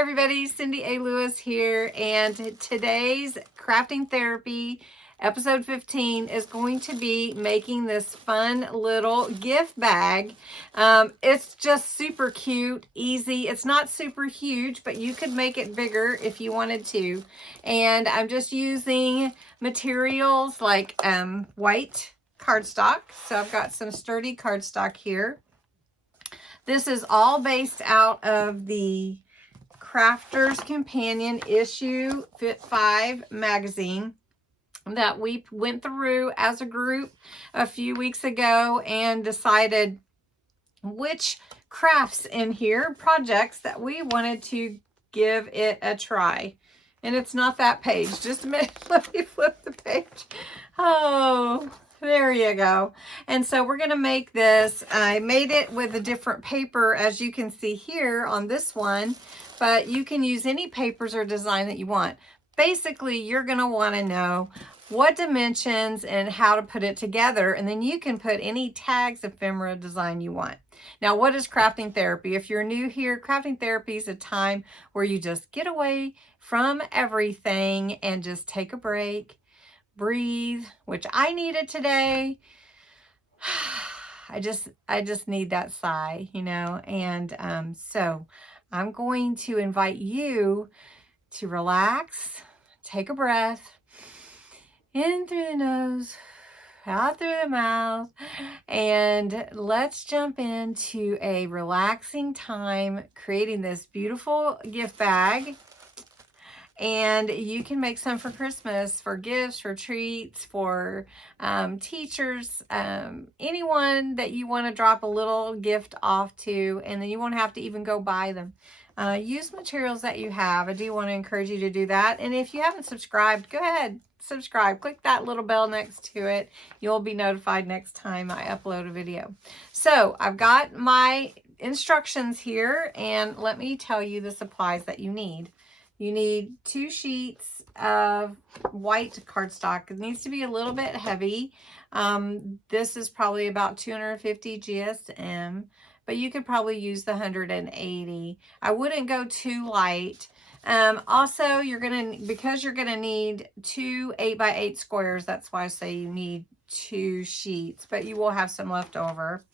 everybody, CindyALewis here, and today's crafting therapy episode 15 is going to be making this fun little gift bag. It's just super cute, easy. It's not super huge, but you could make it bigger if you wanted to. And I'm just using materials like white cardstock. So I've got some sturdy cardstock here. This is all based out of the Crafter's Companion issue Fit 5 magazine that we went through as a group a few weeks ago and decided which crafts in here, projects that we wanted to give it a try. And it's not that page. Just a minute, let me flip the page. Oh, there you go. And so we're going to make this. I made it with a different paper, as you can see here on this one, but you can use any papers or design that you want. Basically, you're going to want to know what dimensions and how to put it together, and then you can put any tags, ephemera design you want. Now, what is crafting therapy? If you're new here, crafting therapy is a time where you just get away from everything and just take a break, breathe, which I needed today. I just need that sigh, you know, and so I'm going to invite you to relax, take a breath, in through the nose, out through the mouth, and let's jump into a relaxing time creating this beautiful gift bag. And you can make some for Christmas, for gifts, for treats, for teachers, anyone that you want to drop a little gift off to, and then you won't have to even go buy them. Use materials that you have. I do want to encourage you to do that. And if you haven't subscribed, go ahead, subscribe. Click that little bell next to it. You'll be notified next time I upload a video. So I've got my instructions here, and let me tell you the supplies that you need. You need 2 sheets of white cardstock. It needs to be a little bit heavy. This is probably about 250 GSM, but you could probably use the 180. I wouldn't go too light. Also, because you're gonna need 2 8x8 squares. That's why I say you need 2 sheets, but you will have some left over.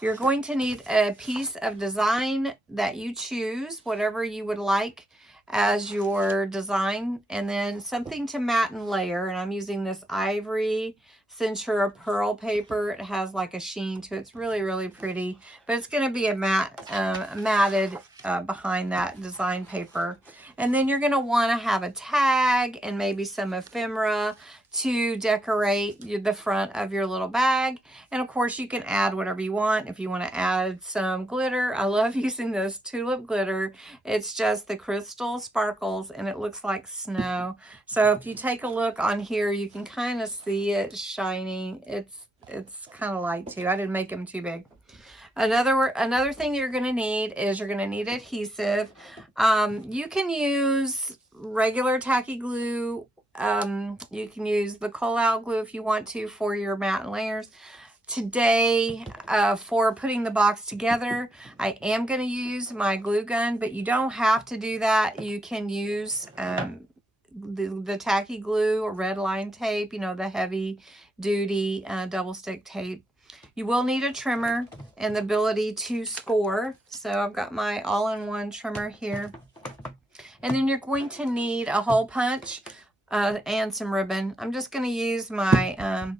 You're going to need a piece of design that you choose, whatever you would like as your design, and then something to mat and layer. And I'm using this ivory Centura pearl paper. It has like a sheen to it. It's really, really pretty, but it's going to be a matted behind that design paper. And then you're going to want to have a tag and maybe some ephemera to decorate the front of your little bag. And of course, you can add whatever you want. If you want to add some glitter, I love using this tulip glitter. It's just the crystal sparkles and it looks like snow. So if you take a look on here, you can kind of see it shining. It's kind of light too. I didn't make them too big. Another thing you're going to need is you're going to need adhesive. You can use regular tacky glue. You can use the Coal glue if you want to for your mat and layers. Today, for putting the box together, I am going to use my glue gun, but you don't have to do that. You can use the tacky glue or red line tape, you know, the heavy duty double stick tape. You will need a trimmer and the ability to score. So I've got my all-in-one trimmer here. And then you're going to need a hole punch and some ribbon. I'm just going to use my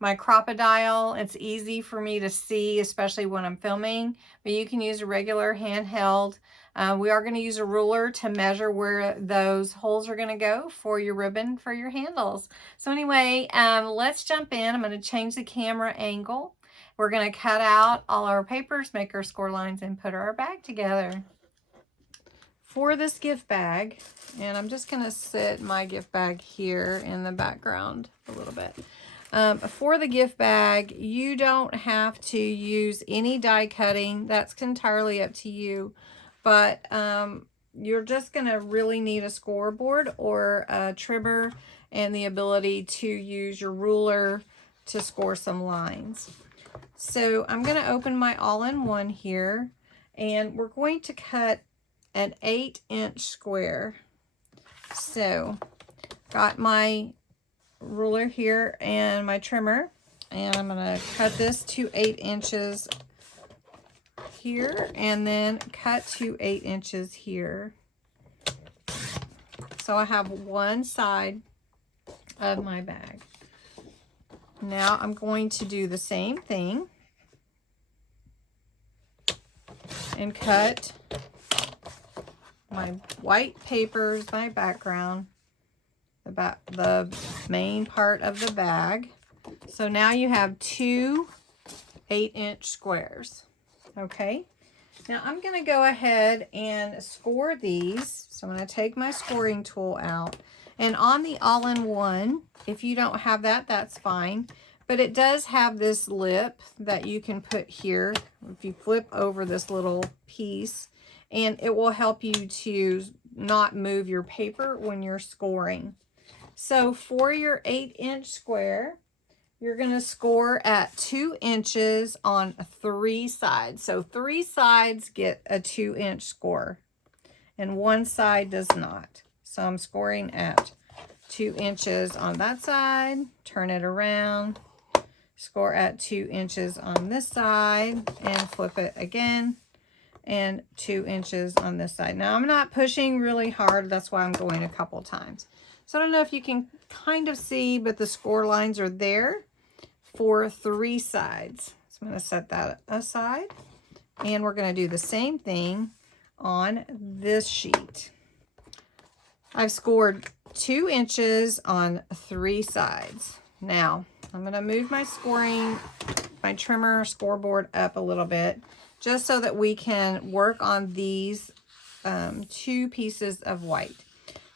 my Crop-A-Dile. It's easy for me to see, especially when I'm filming, but you can use a regular handheld. We are going to use a ruler to measure where those holes are going to go for your ribbon for your handles. So anyway, let's jump in. I'm going to change the camera angle. We're going to cut out all our papers, make our score lines, and put our bag together. For this gift bag, and I'm just going to sit my gift bag here in the background a little bit. For the gift bag, you don't have to use any die cutting. That's entirely up to you. But you're just going to really need a scoreboard or a trimmer and the ability to use your ruler to score some lines. So I'm going to open my all-in-one here, and we're going to cut an 8-inch square. So got my ruler here and my trimmer, and I'm going to cut this to 8 inches here, and then cut to 8 inches here. So I have one side of my bag. Now I'm going to do the same thing and cut my white paper as my background, the main part of the bag. So now you have 2 8-inch squares. Okay, now I'm going to go ahead and score these. So I'm going to take my scoring tool out, and on the all-in-one, if you don't have that, that's fine, but it does have this lip that you can put here if you flip over this little piece, and it will help you to not move your paper when you're scoring. So for your 8-inch square, you're going to score at 2 inches on 3 sides. So 3 sides get a 2-inch score, and 1 side does not. So I'm scoring at 2 inches on that side, turn it around, score at 2 inches on this side, and flip it again, and 2 inches on this side. Now I'm not pushing really hard, that's why I'm going a couple times. So I don't know if you can kind of see, but the score lines are there for 3 sides. So I'm going to set that aside, and we're going to do the same thing on this sheet. I've scored 2 inches on 3 sides. Now I'm going to move my trimmer scoreboard up a little bit, just so that we can work on these 2 pieces of white.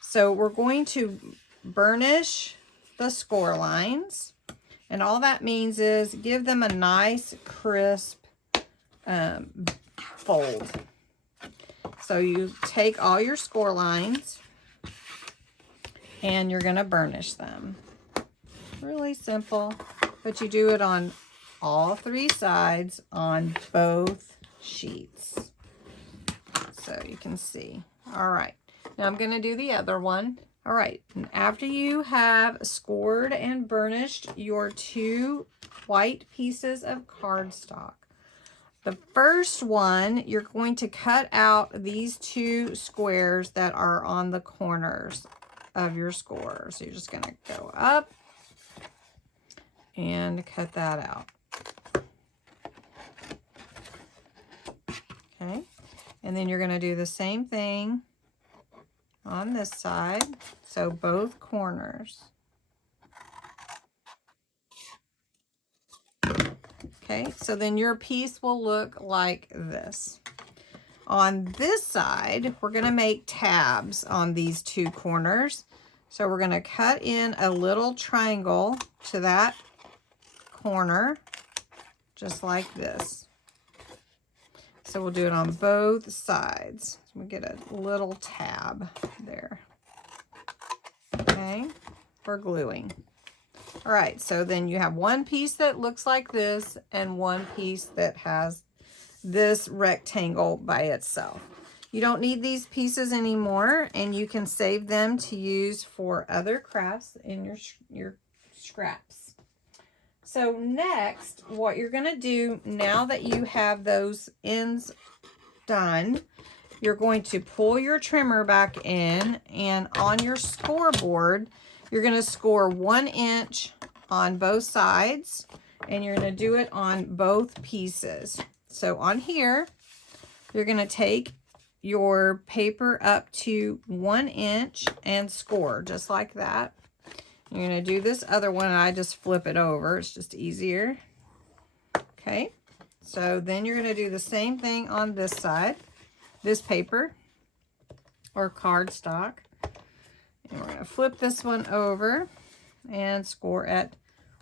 So we're going to burnish the score lines. And all that means is give them a nice, crisp fold. So you take all your score lines and you're going to burnish them. Really simple, but you do it on all 3 sides on both sheets. So you can see. All right, now I'm going to do the other one. All right, and after you have scored and burnished your 2 white pieces of cardstock, the first one, you're going to cut out these 2 squares that are on the corners of your score. So you're just going to go up and cut that out. Okay, and then you're going to do the same thing on this side, so both corners. Okay, so then your piece will look like this. On this side, we're going to make tabs on these 2 corners. So we're going to cut in a little triangle to that corner, just like this. So we'll do it on both sides. So we'll get a little tab there. Okay, for gluing. All right, so then you have one piece that looks like this and one piece that has this rectangle by itself. You don't need these pieces anymore, and you can save them to use for other crafts in your scraps. So next, what you're going to do now that you have those ends done, you're going to pull your trimmer back in, and on your scoreboard, you're going to score 1 inch on both sides, and you're going to do it on both pieces. So on here, you're going to take your paper up to 1 inch and score just like that. You're going to do this other one, and I just flip it over. It's just easier. Okay, so then you're going to do the same thing on this side, this paper or cardstock. And we're going to flip this one over and score at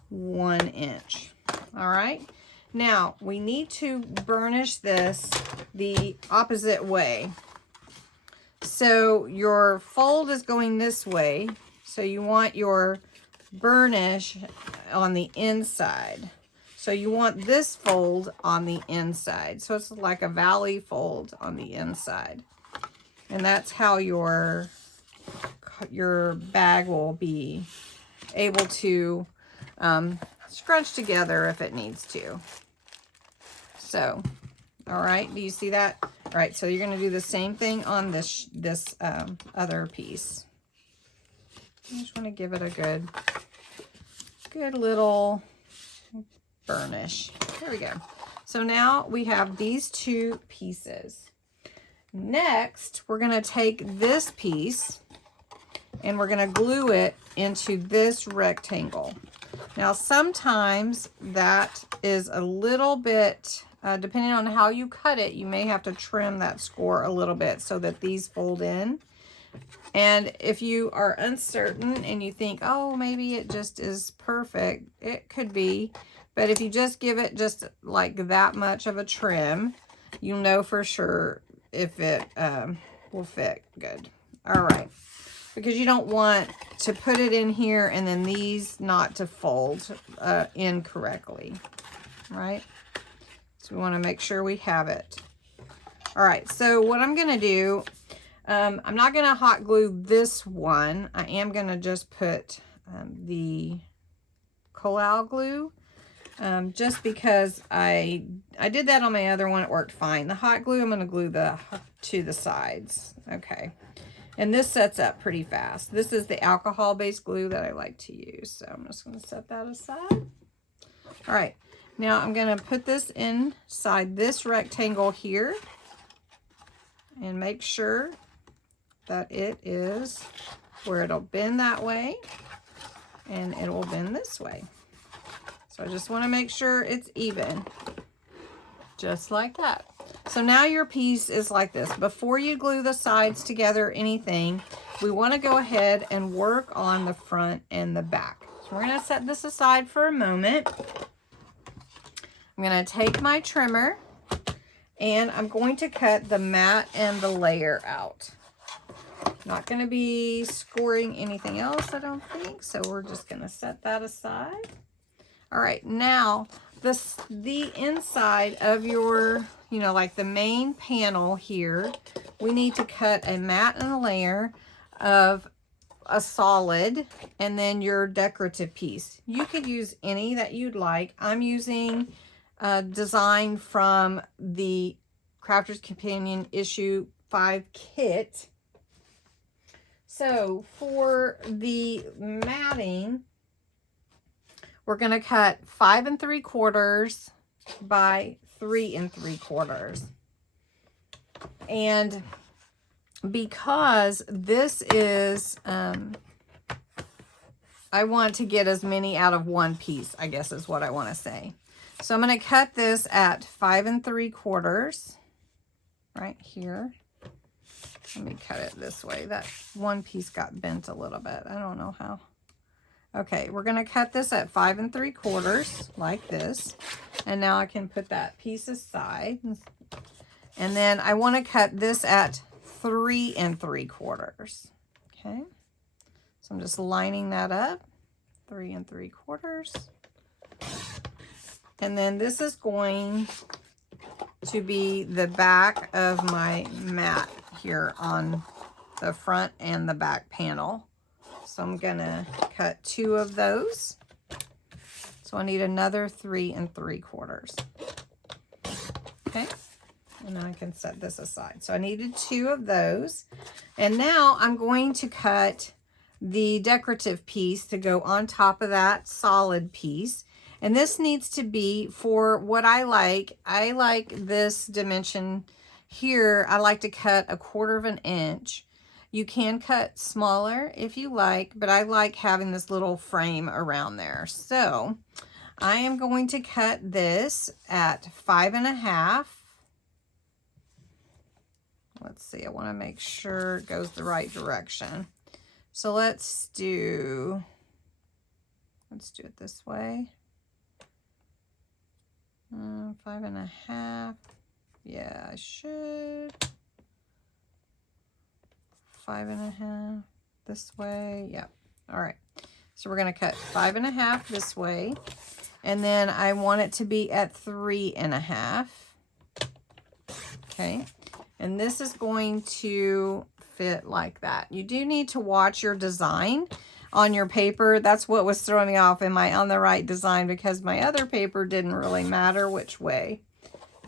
1 inch. All right, now we need to burnish this the opposite way. So your fold is going this way. So you want your burnish on the inside. So you want this fold on the inside. So it's like a valley fold on the inside. And that's how your bag will be able to scrunch together if it needs to. So, all right, do you see that? All right, so you're going to do the same thing on this other piece. I just want to give it a good little burnish. There we go. So now we have these two pieces. Next, we're going to take this piece and we're going to glue it into this rectangle. Now, sometimes that is a little bit, depending on how you cut it, you may have to trim that score a little bit so that these fold in. And if you are uncertain and you think, oh, maybe it just is perfect, it could be. But if you just give it just like that much of a trim, you'll know for sure if it will fit good. All right. Because you don't want to put it in here and then these not to fold incorrectly, right? So we want to make sure we have it. All right, so what I'm going to do, I'm not going to hot glue this one. I am going to just put the coal glue, just because I did that on my other one. It worked fine. The hot glue, I'm going to glue to the sides. Okay. And this sets up pretty fast. This is the alcohol-based glue that I like to use. So I'm just going to set that aside. All right. Now I'm going to put this inside this rectangle here. And make sure that it is where it'll bend that way. And it will bend this way. So I just want to make sure it's even. Just like that. So now your piece is like this. Before you glue the sides together, anything, we want to go ahead and work on the front and the back. So we're going to set this aside for a moment. I'm going to take my trimmer and I'm going to cut the mat and the layer out. Not going to be scoring anything else, I don't think. So we're just going to set that aside. All right, now the inside of your, like the main panel here, we need to cut a mat and a layer of a solid and then your decorative piece. You could use any that you'd like. I'm using a design from the Crafter's Companion issue 5 kit. So for the matting, we're going to cut 5 3/4 by 3 3/4. And because this is, I want to get as many out of one piece, I guess is what I want to say. So I'm going to cut this at 5 3/4 right here. Let me cut it this way. That one piece got bent a little bit. I don't know how. Okay, we're going to cut this at 5 3/4 like this. And now I can put that piece aside. And then I want to cut this at 3 3/4. Okay, so I'm just lining that up. 3 3/4. And then this is going to be the back of my mat here on the front and the back panel. So I'm going to cut 2 of those. So I need another 3 3/4. Okay. And then I can set this aside. So I needed 2 of those. And now I'm going to cut the decorative piece to go on top of that solid piece. And this needs to be for what I like. I like this dimension here. I like to cut 1/4 inch. You can cut smaller if you like, but I like having this little frame around there. So I am going to cut this at 5 1/2. Let's see, I want to make sure it goes the right direction. So let's do it this way. 5 1/2. Yeah, I should. 5 1/2 this way. Yep. All right. So we're going to cut 5 1/2 this way. And then I want it to be at 3 1/2. Okay. And this is going to fit like that. You do need to watch your design on your paper. That's what was throwing me off. Am I on the right design? Because my other paper didn't really matter which way,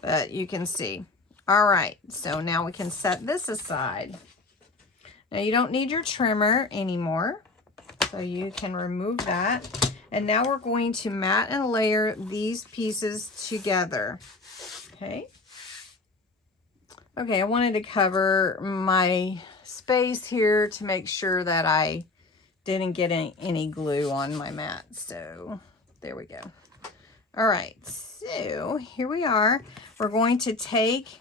but you can see. All right, so now we can set this aside. Now you don't need your trimmer anymore, so you can remove that. And now we're going to mat and layer these pieces together. Okay. Okay, I wanted to cover my space here to make sure that I didn't get any glue on my mat. So there we go. All right, so here we are. We're going to take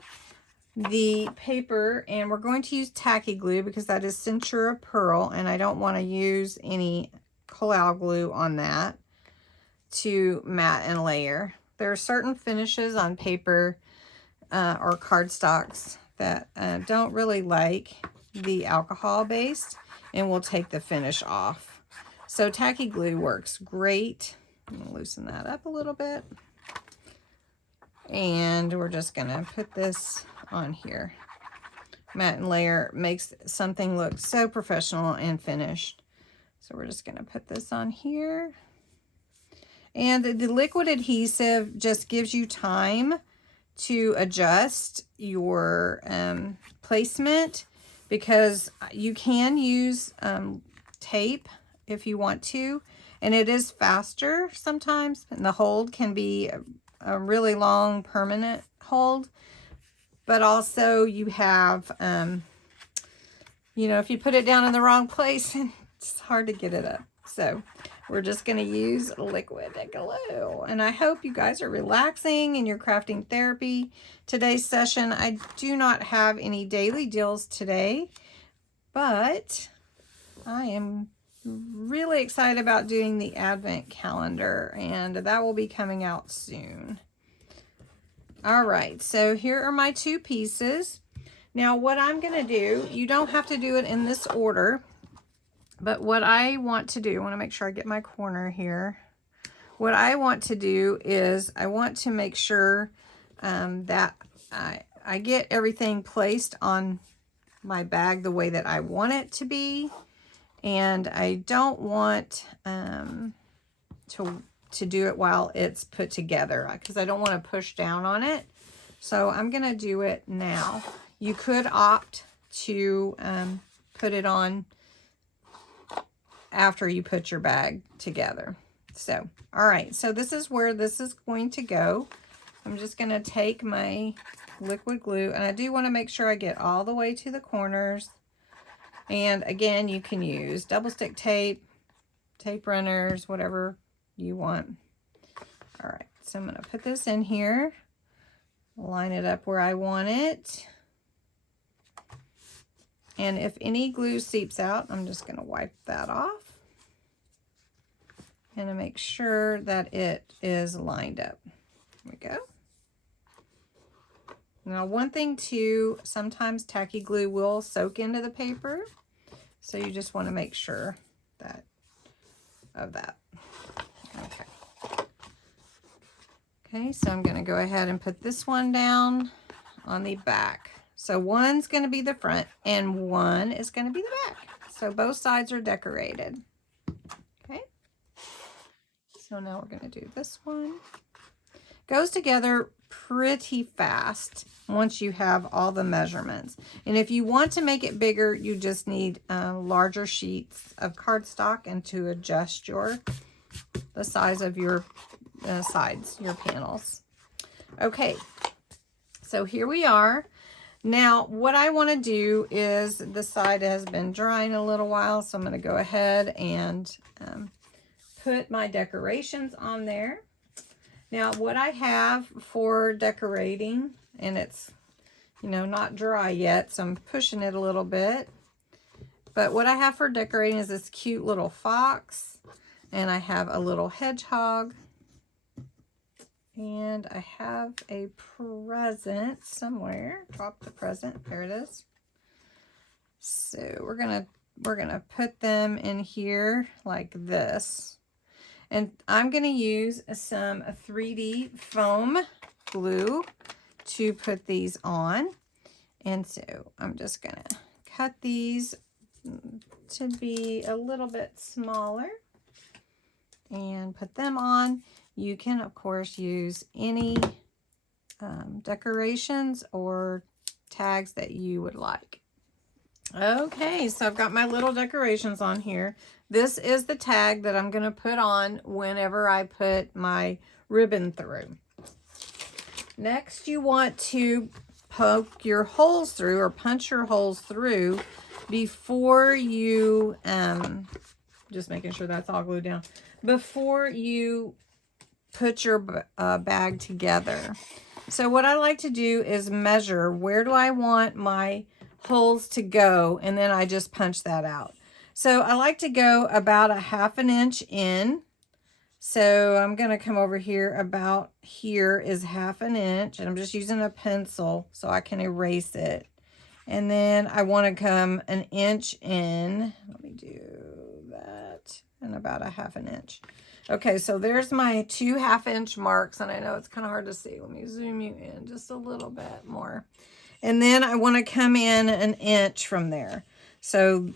the paper and we're going to use tacky glue because that is Centura Pearl, and I don't want to use any coral glue on that to mat and layer. There are certain finishes on paper or cardstocks that don't really like the alcohol based and will take the finish off. So tacky glue works great. I'm going to loosen that up a little bit. And we're just going to put this on here. Mat and layer makes something look so professional and finished. So we're just going to put this on here. And the liquid adhesive just gives you time to adjust your placement, because you can use tape if you want to, and it is faster sometimes, and the hold can be a really long permanent hold, but also you have you know, if you put it down in the wrong place, it's hard to get it up. So we're just going to use liquid glue. And I hope you guys are relaxing in your crafting therapy. Today's session, I do not have any daily deals today, but I am really excited about doing the advent calendar, and that will be coming out soon. All right, so here are my two pieces. Now what I'm going to do, you don't have to do it in this order, but what I want to do, I want to make sure I get my corner here. What I want to do is I want to make sure that I get everything placed on my bag the way that I want it to be. And I don't want to do it while it's put together, because I don't want to push down on it. So I'm going to do it now. You could opt to put it on after you put your bag together. So, all right, so this is where this is going to go. I'm just going to take my liquid glue, and I do want to make sure I get all the way to the corners. And again, you can use double stick tape, tape runners, whatever you want. All right, so I'm going to put this in here, line it up where I want it. And if any glue seeps out, I'm just going to wipe that off and to make sure that it is lined up. There we go. Now, one thing too, sometimes tacky glue will soak into the paper, so you just want to make sure of that. Okay. Okay, so I'm going to go ahead and put this one down on the back. So one's going to be the front and one is going to be the back. So both sides are decorated. Okay. So now we're going to do this one. Goes together pretty fast once you have all the measurements. And if you want to make it bigger, you just need larger sheets of cardstock and to adjust the size of your sides, your panels. Okay, so here we are. Now, what I want to do is the side has been drying a little while, so I'm going to go ahead and put my decorations on there. Now, what I have for decorating, and it's, you know, not dry yet, so I'm pushing it a little bit. But what I have for decorating is this cute little fox, and I have a little hedgehog. And I have a present somewhere. Drop the present. There it is. So we're gonna put them in here like this. And I'm gonna use some 3D foam glue to put these on. And so I'm just going to cut these to be a little bit smaller and put them on. You can, of course, use any decorations or tags that you would like. Okay, so I've got my little decorations on here. This is the tag that I'm going to put on whenever I put my ribbon through. Next, you want to poke your holes through or punch your holes through before you, just making sure that's all glued down, before you put your bag together. So what I like to do is measure where do I want my holes to go, and then I just punch that out. So I like to go about a 1/2 inch in. So I'm going to come over here, about here is 1/2 inch, and I'm just using a pencil so I can erase it. And then I want to come 1 inch in. Let me do that, and about a 1/2 inch. Okay, so there's my 2 1/2 inch marks, and I know it's kind of hard to see. Let me zoom you in just a little bit more. And then I want to come in 1 inch from there. So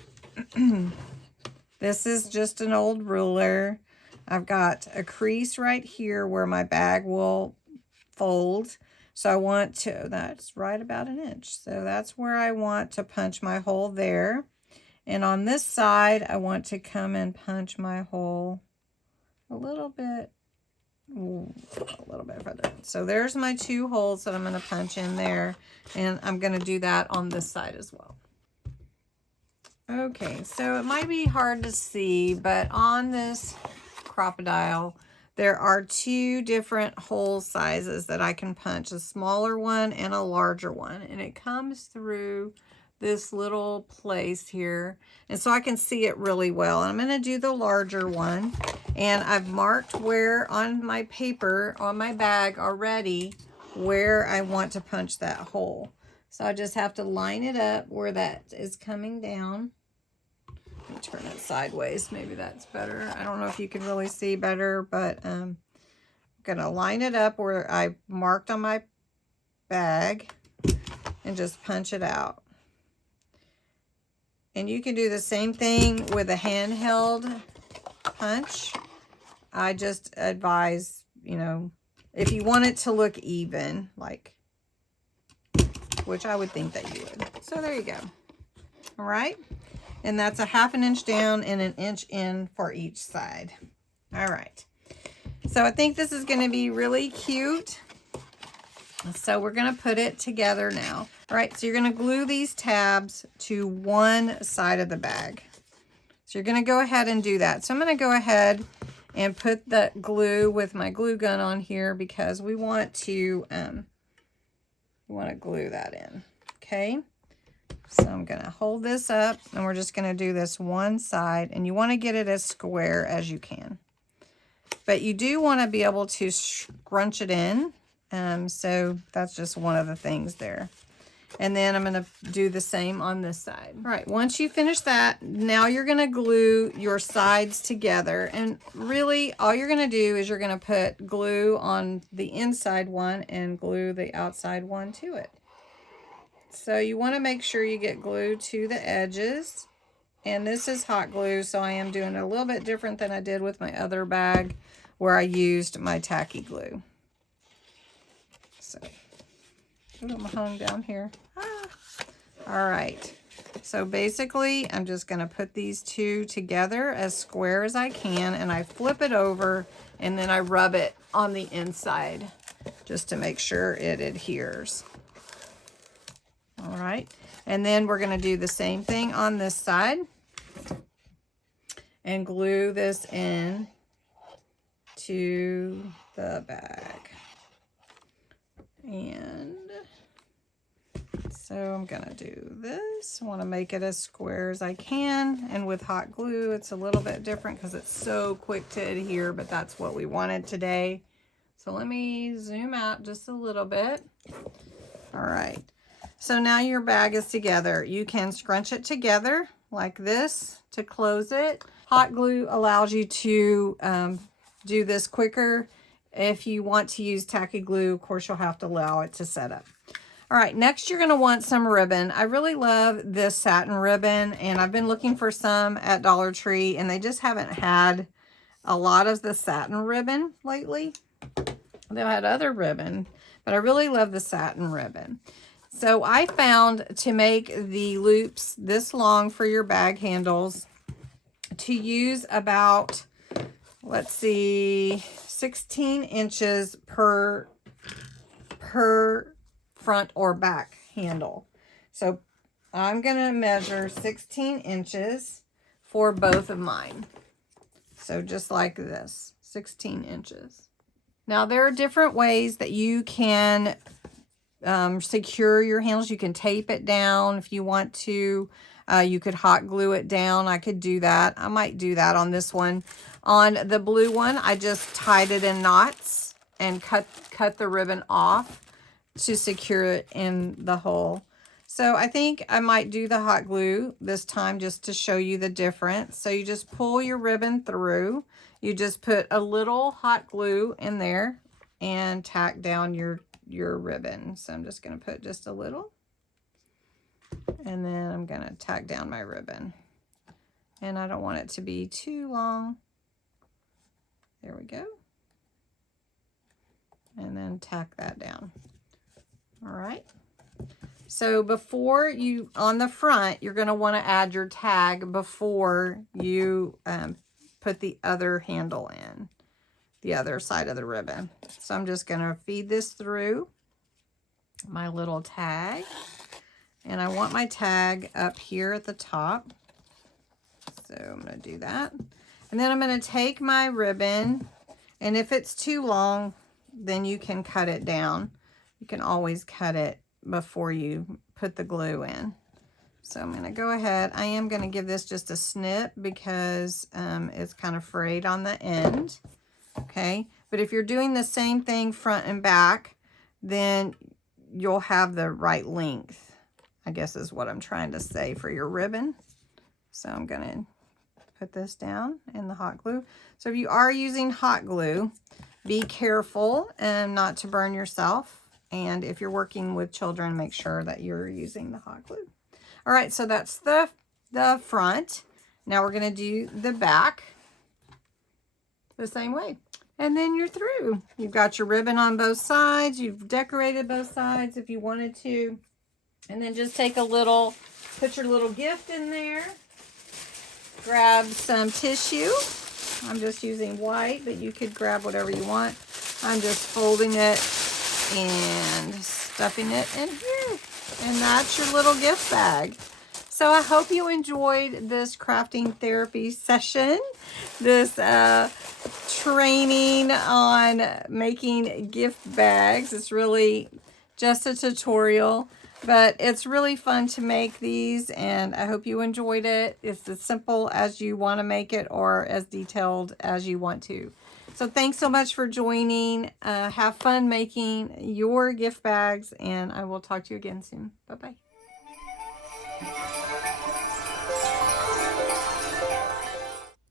this is just an old ruler. I've got a crease right here where my bag will fold. So I want to, that's right about 1 inch. So that's where I want to punch my hole there. And on this side, I want to come and punch my hole a little bit further. So there's my 2 holes that I'm going to punch in there, and I'm going to do that on this side as well. Okay, so it might be hard to see, but on this crocodile, there are 2 different hole sizes that I can punch, a smaller one and a larger one, and it comes through this little place here, and so I can see it really well. I'm going to do the larger one, and I've marked where on my paper on my bag already where I want to punch that hole. So I just have to line it up where that is coming down. Let me turn it sideways, maybe that's better. I don't know if you can really see better, but I'm gonna line it up where I marked on my bag and just punch it out. And you can do the same thing with a handheld punch. I just advise, you know, if you want it to look even, like, which I would think that you would. So there you go. All right. And that's a 1/2 inch down and 1 inch in for each side. All right. So I think this is going to be really cute. So we're going to put it together now. All right, so you're going to glue these tabs to one side of the bag. So you're going to go ahead and do that. So I'm going to go ahead and put the glue with my glue gun on here because we want to glue that in. Okay. So I'm going to hold this up, and we're just going to do this one side, and you want to get it as square as you can. But you do want to be able to scrunch it in. So that's just one of the things there. And then I'm going to do the same on this side. All right, once you finish that, now you're going to glue your sides together. And really, all you're going to do is you're going to put glue on the inside one and glue the outside one to it. So you want to make sure you get glue to the edges. And this is hot glue, so I am doing it a little bit different than I did with my other bag where I used my tacky glue. So, I'm hung down here. All right. So basically, I'm just going to put these two together as square as I can, and I flip it over, and then I rub it on the inside just to make sure it adheres. All right. And then we're going to do the same thing on this side and glue this in to the bag. And so I'm going to do this. I want to make it as square as I can. And with hot glue, it's a little bit different because it's so quick to adhere, but that's what we wanted today. So let me zoom out just a little bit. All right. So now your bag is together. You can scrunch it together like this to close it. Hot glue allows you to do this quicker. If you want to use tacky glue, of course, you'll have to allow it to set up. All right, next you're going to want some ribbon. I really love this satin ribbon, and I've been looking for some at Dollar Tree, and they just haven't had a lot of the satin ribbon lately. They've had other ribbon, but I really love the satin ribbon. So I found to make the loops this long for your bag handles to use about, let's see, 16 inches per front or back handle. So I'm going to measure 16 inches for both of mine. So just like this, 16 inches. Now there are different ways that you can secure your handles. You can tape it down if you want to. You could hot glue it down. I could do that. I might do that on this one. On the blue one, I just tied it in knots and cut the ribbon off to secure it in the hole. So I think I might do the hot glue this time just to show you the difference. So you just pull your ribbon through. You just put a little hot glue in there and tack down your ribbon. So I'm just going to put just a little. And then I'm going to tack down my ribbon. And I don't want it to be too long. There we go. And then tack that down. All right. So before you, on the front, you're going to want to add your tag before you put the other handle in, the other side of the ribbon. So I'm just going to feed this through my little tag. And I want my tag up here at the top. So I'm going to do that. And then I'm going to take my ribbon, and if it's too long, then you can cut it down. You can always cut it before you put the glue in. So I'm going to go ahead. I am going to give this just a snip because it's kind of frayed on the end. Okay, but if you're doing the same thing front and back, then you'll have the right length, I guess is what I'm trying to say, for your ribbon. So I'm going to put this down in the hot glue. So if you are using hot glue, be careful and not to burn yourself. And if you're working with children, make sure that you're using the hot glue. All right, so that's the front. Now we're going to do the back the same way. And then you're through. You've got your ribbon on both sides. You've decorated both sides if you wanted to. And then just take a little, put your little gift in there. Grab some tissue. I'm just using white, but you could grab whatever you want. I'm just folding it and stuffing it in here. And that's your little gift bag. So I hope you enjoyed this crafting therapy session, this training on making gift bags. It's really just a tutorial, but it's really fun to make these, and I hope you enjoyed it. It's as simple as you want to make it or as detailed as you want to. So thanks so much for joining. Have fun making your gift bags, and I will talk to you again soon. Bye-bye.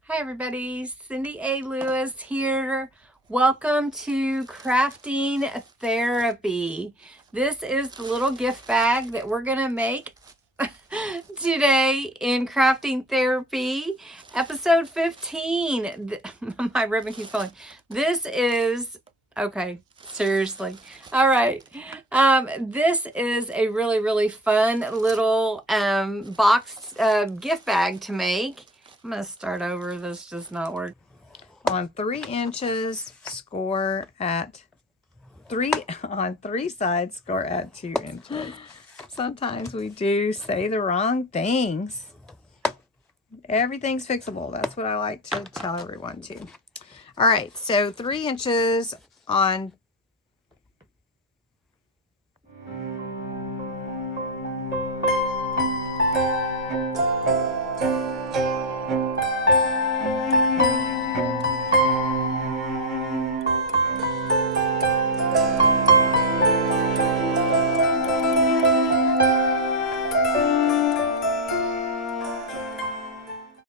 Hi everybody, CindyALewis here. Welcome to Crafting Therapy. This is the little gift bag that we're gonna make today in Crafting Therapy, episode 15. My ribbon keeps falling. This is, okay, seriously. All right. This is a really, really fun little boxed gift bag to make. I'm going to start over. This does not work. On 3 inches, score at 3, on 3 sides, score at 2 inches. Sometimes we do say the wrong things. Everything's fixable. That's what I like to tell everyone too. All right, so 3 inches on